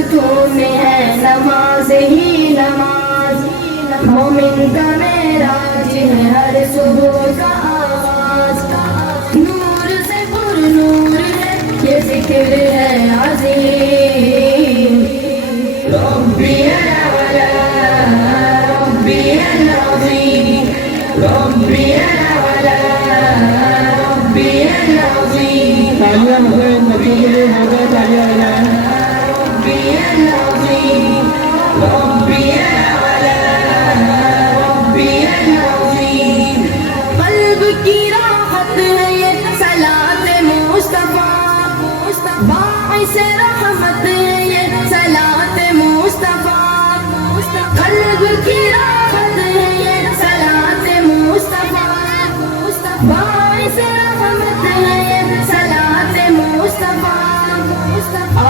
सुकून है नमाज ही नमाज। मोमिन का मेराज है हर सुबह का आवाज। नूर से पुरनूर है ये जिक्र है अज़ीम। रब्बी अला रब्बी अज़ीम, रब्बी अला रब्बी अज़ीम। तालियां मतलब बच्चों के लिए हो गए, तालियां बजाएं। रब्बी अज़ीम, रब्बी अला रब्बी अज़ीम। क़ल्ब की राहत है ये सलात मुस्तफ़ा, बाइस रहमत है ये सलात मुस्तफ़ा। क़ल्ब की राहत है ये सलात मुस्तफ़ा, बाइस रहमत है ये सलात मुस्तफ़ा।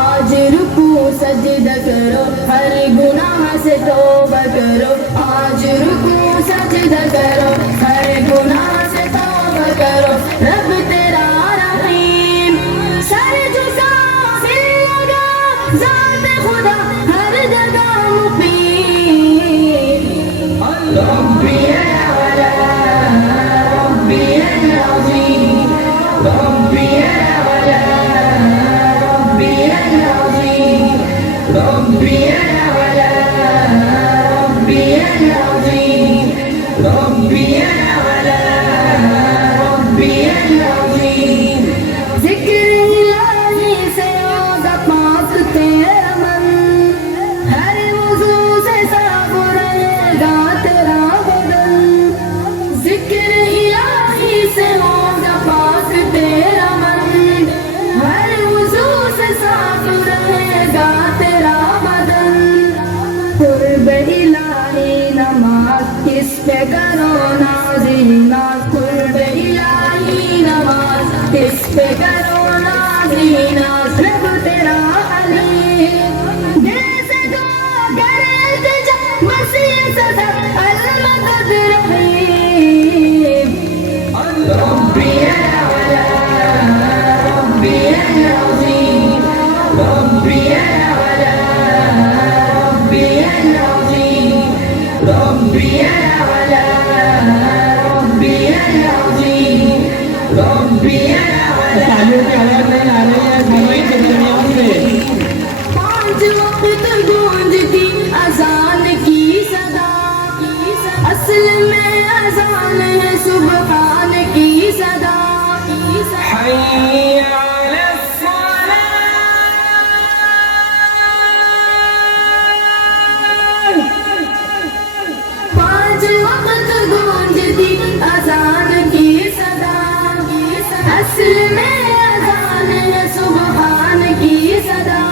आज रुकू सजदा करो हर गुनाह से तौबा करो। आज रुकू सजदा करो हर गुनाह से तौबा करो। रब तेरा रहीम, सर झुका दिल लगा ज़ात खुदा हर जगह मुक़ीम। रब्बी अला रब्बी अज़ीम, रब्बी अला रब्बी अज़ीम, रब्बी अला रब्बी अज़ीम, रब्बी अला रब्बी अज़ीम। ज़िक्र इलाही से होगा पाक तेरा मन, हर वज़ू से साफ रहेगा तेरा बदन। ज़िक्र इलाही से होगा पाक तेरा मन, हर वज़ू से साफ रहेगा तेरा बदन। कुर्ब इलाही नमाज किस पे करो नाज़ीना, कुर्ब इलाही नमाज किस पे करो नाज़ीना। रब तेरा अलीम, दिल से दुआ करे इल्तिजा बस ये सदा अल-मदद रहीम। रब्बी अला रब्बी अज़ीम, रब्बी अला रब्बी अज़ीम, रब्बी अला रब्बी अज़ीम, रब्बी अला। तालियों की आवाज नहीं आ रही है मोबाइल के दरमियान से। पांच वक्त गूंजती अजान की सदा, असल में अजान है सुबहान की सदा। हय्य अला सलाह। पांच वक्त गूंजती अजान की सदा, असल में अजान है सुबहान की सदा।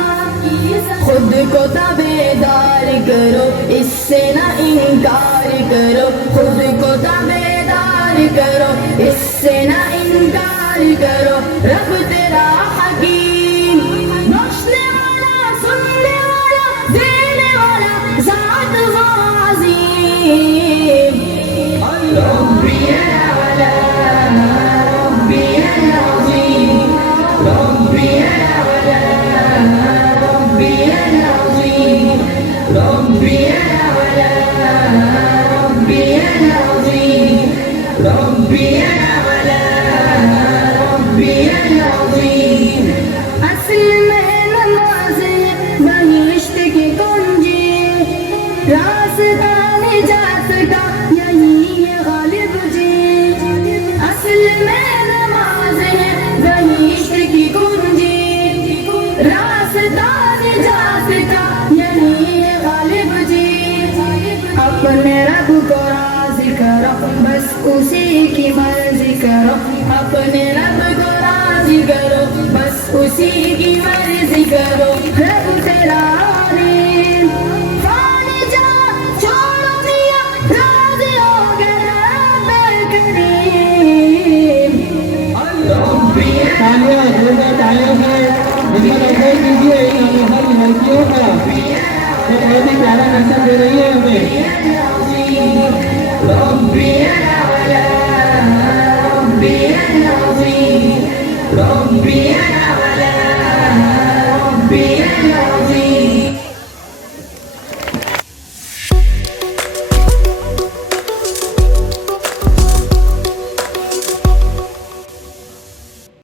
खुद को तबेदार करो इससे ना इनकार करो। खुद को तबेदार करो इससे ना इनकार करो। रब तेरा हकीम, बख्शने वाला सुनने वाला देने वाला ज़ात अज़ीम। रब्बी अला रब्बी अज़ीम, रब्बी अला रब्बी अज़ीम, रब्बी अला रब्बी अज़ीम, रब्बी अला रब्बी अज़ीम। असल में नमाज़ बहिश्त की कुंजी, रास्ता निजात का यही है गालिब जी। असल में नमाज़ है बहिश्त की कुंजी, रास्ता निजात का यही है गालिब जी। अपने रब को राज़ी करो बस उसी की मर्जी करो। अपने रब को राज़ी करो बस उसी की मर्जी करो। रब तेरा अलीम, फानी जा छोड़ो मियां राज़ी हो गया रब करीम। रब्बी तालियां जोरदार तालियों से जिसका लफ्ज़ कीजिए इन हर लड़कियों का जो बहुत ही प्यारा नशा दे रही है हमें। रब्बी अला रब्बी अज़ीम, रब्बी अला रब्बी अज़ीम।